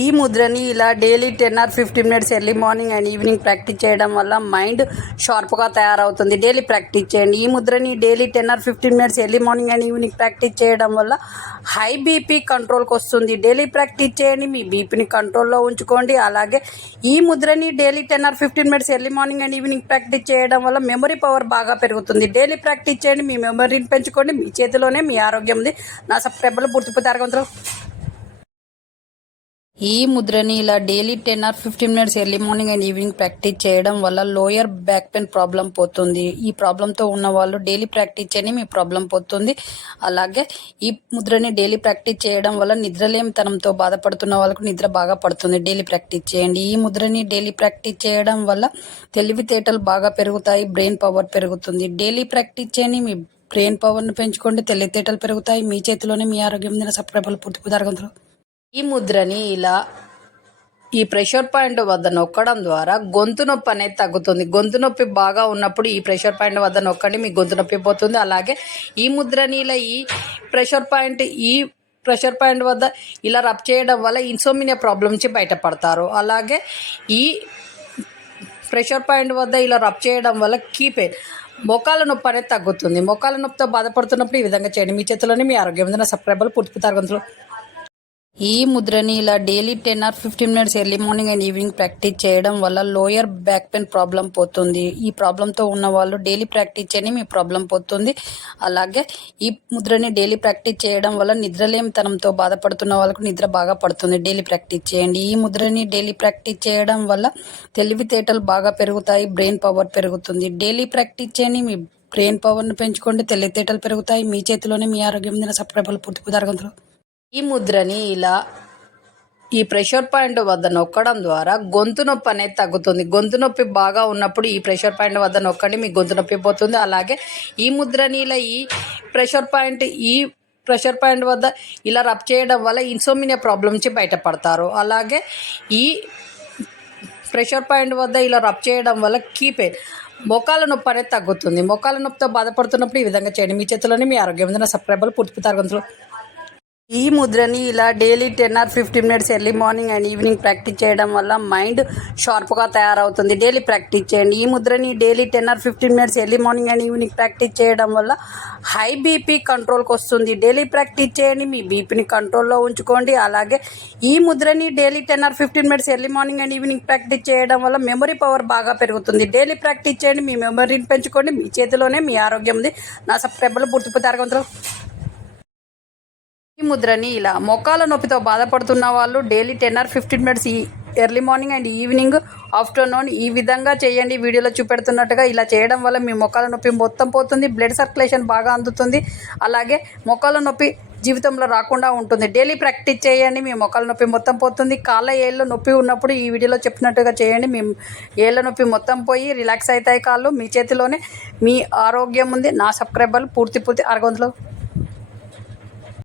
ఈ ముద్రని ఇలా daily 10 or 15 minutes early morning and evening practice చేయడం వల్ల మైండ్ షార్ప్గా తయారవుతుంది. డైలీ ప్రాక్టీస్ చేయండి. ఈ ముద్రని daily 10 or 15 minutes early morning and evening practice చేయడం వల్ల హై బీపీ కంట్రోల్కి వస్తుంది. డైలీ ప్రాక్టీస్ చేయండి. మీ బీపీని కంట్రోల్లో ఉంచుకోండి. అలాగే ఈ ముద్రని daily 10 or 15 minutes early morning and evening practice చేయడం వల్ల మెమరీ పవర్ బాగా పెరుగుతుంది. డైలీ ప్రాక్టీస్ చేయండి. మీ మెమరీని పెంచుకోండి. మీ చేతిలోనే మీ ఆరోగ్యం ఉంది. నా సబ్స్క్రైబర్లు పూర్తిపోతే అరగంటలో ఈ ముద్రని ఇలా daily 10 or 15 minutes early morning and evening practice చేయడం వల్ల లోయర్ బ్యాక్ పెయిన్ ప్రాబ్లం పోతుంది. ఈ ప్రాబ్లంతో ఉన్న వాళ్ళు డైలీ ప్రాక్టీస్ చేయండి. మీ ప్రాబ్లం పోతుంది. అలాగే ఈ ముద్రని డైలీ ప్రాక్టీస్ చేయడం వల్ల నిద్రలేమితనంతో బాధపడుతున్న వాళ్ళకు నిద్ర బాగా పడుతుంది. డైలీ ప్రాక్టీస్ చేయండి. ఈ ముద్రని డైలీ ప్రాక్టీస్ చేయడం వల్ల తెలివితేటలు బాగా పెరుగుతాయి. బ్రెయిన్ పవర్ పెరుగుతుంది. డైలీ ప్రాక్టీస్ చేయండి. మీ బ్రెయిన్ పవర్ను పెంచుకోండి. తెలివితేటలు పెరుగుతాయి. మీ చేతిలోనే మీ ఆరోగ్యం మీద సబ్స్క్రైబర్లు పూర్తి అరగంటలో ఈ ముద్రని ఇలా ఈ ప్రెషర్ పాయింట్ వద్ద నొక్కడం ద్వారా గొంతు నొప్పి అనేది తగ్గుతుంది. గొంతు నొప్పి బాగా ఉన్నప్పుడు ఈ ప్రెషర్ పాయింట్ వద్ద నొక్కండి. మీ గొంతు నొప్పి పోతుంది. అలాగే ఈ ముద్రని ఇలా ఈ ప్రెషర్ పాయింట్ వద్ద ఇలా రబ్ చేయడం వల్ల ఇన్సోమినియా ప్రాబ్లం నుంచి బయటపడతారు. అలాగే ఈ ప్రెషర్ పాయింట్ వద్ద ఇలా రబ్ చేయడం వల్ల కీపెయిన్ మోకాల నొప్పి అనేది తగ్గుతుంది. మోకాల నొప్పితో బాధపడుతున్నప్పుడు ఈ విధంగా చేయండి. మీ చేతిలోనే మీ ఆరోగ్యం ఉంది. నా సబ్స్క్రైబర్లు పూర్తి తరగతులు ఈ ముద్రని ఇలా daily 10 or 15 minutes early morning and evening practice చేయడం వల్ల లోయర్ బ్యాక్ పెయిన్ ప్రాబ్లం పోతుంది. ఈ ప్రాబ్లంతో ఉన్న వాళ్ళు డైలీ ప్రాక్టీస్ చేయండి. మీ ప్రాబ్లం పోతుంది. అలాగే ఈ ముద్రని డైలీ ప్రాక్టీస్ చేయడం వల్ల నిద్రలేమితనంతో బాధపడుతున్న వాళ్ళకు నిద్ర బాగా పడుతుంది. డైలీ ప్రాక్టీస్ చేయండి. ఈ ముద్రని డైలీ ప్రాక్టీస్ చేయడం వల్ల తెలివితేటలు బాగా పెరుగుతాయి. బ్రెయిన్ పవర్ పెరుగుతుంది. డైలీ ప్రాక్టీస్ చేయండి. మీ బ్రెయిన్ పవర్ను పెంచుకోండి. తెలివితేటలు పెరుగుతాయి. మీ చేతిలోనే మీ ఆరోగ్యం మీద సబ్స్క్రైబర్లు పూర్తి అరగంటలో ఈ ముద్రని ఇలా ఈ ప్రెషర్ పాయింట్ వద్ద నొక్కడం ద్వారా గొంతు నొప్పి అనేది తగ్గుతుంది. గొంతు నొప్పి బాగా ఉన్నప్పుడు ఈ ప్రెషర్ పాయింట్ వద్ద నొక్కండి. మీ గొంతు నొప్పి పోతుంది. అలాగే ఈ ముద్రని ఇలా ఈ ప్రెషర్ పాయింట్ వద్ద ఇలా రబ్ చేయడం వల్ల ఇన్సోమినియా ప్రాబ్లం నుంచి బయటపడతారు. అలాగే ఈ ప్రెషర్ పాయింట్ వద్ద ఇలా రబ్ చేయడం వల్ల కీపెయిన్ మోకాల నొప్పి అనేది తగ్గుతుంది. మోకాల నొప్పితో బాధపడుతున్నప్పుడు ఈ విధంగా చేయండి. మీ చేతిలోనే మీ ఆరోగ్యం ఉంది. నా సబ్స్క్రైబర్లు పూర్తి తరగతులు ఈ ముద్రని ఇలా daily 10 or 15 minutes early morning and evening practice చేయడం వల్ల మైండ్ షార్ప్గా తయారవుతుంది. డైలీ ప్రాక్టీస్ చేయండి. ఈ ముద్రని daily 10 or 15 minutes early morning and evening practice చేయడం వల్ల హై బీపీ కంట్రోల్కి వస్తుంది. డైలీ ప్రాక్టీస్ చేయండి. మీ బీపీని కంట్రోల్లో ఉంచుకోండి. అలాగే ఈ ముద్రని daily 10 or 15 minutes early morning and evening practice చేయడం వల్ల మెమరీ పవర్ బాగా పెరుగుతుంది. డైలీ ప్రాక్టీస్ చేయండి. మీ మెమరీని పెంచుకోండి. మీ చేతిలోనే మీ ఆరోగ్యం ఉంది. నా సబ్స్క్రైబర్లు పూర్తి అరగంటలో ఈ ముద్రని ఇలా మోకాల నొప్పితో బాధపడుతున్న వాళ్ళు daily 10 or 15 minutes early morning and evening afternoon ఈ విధంగా చేయండి. వీడియోలో చూపెడుతున్నట్టుగా ఇలా చేయడం వల్ల మీ మోకాల నొప్పి మొత్తం పోతుంది. బ్లడ్ సర్క్యులేషన్ బాగా అందుతుంది. అలాగే మోకాల నొప్పి జీవితంలో రాకుండా ఉంటుంది. డైలీ ప్రాక్టీస్ చేయండి. మీ మోకాల నొప్పి మొత్తం పోతుంది. కాళ్ళ ఏళ్ళ నొప్పి ఉన్నప్పుడు ఈ వీడియోలో చెప్పినట్టుగా చేయండి. మీ ఏళ్ళ నొప్పి మొత్తం పోయి రిలాక్స్ అవుతాయి కాళ్ళు. మీ చేతిలోనే మీ ఆరోగ్యం ఉంది. నా సబ్స్క్రైబర్లు పూర్తి అరగంటలో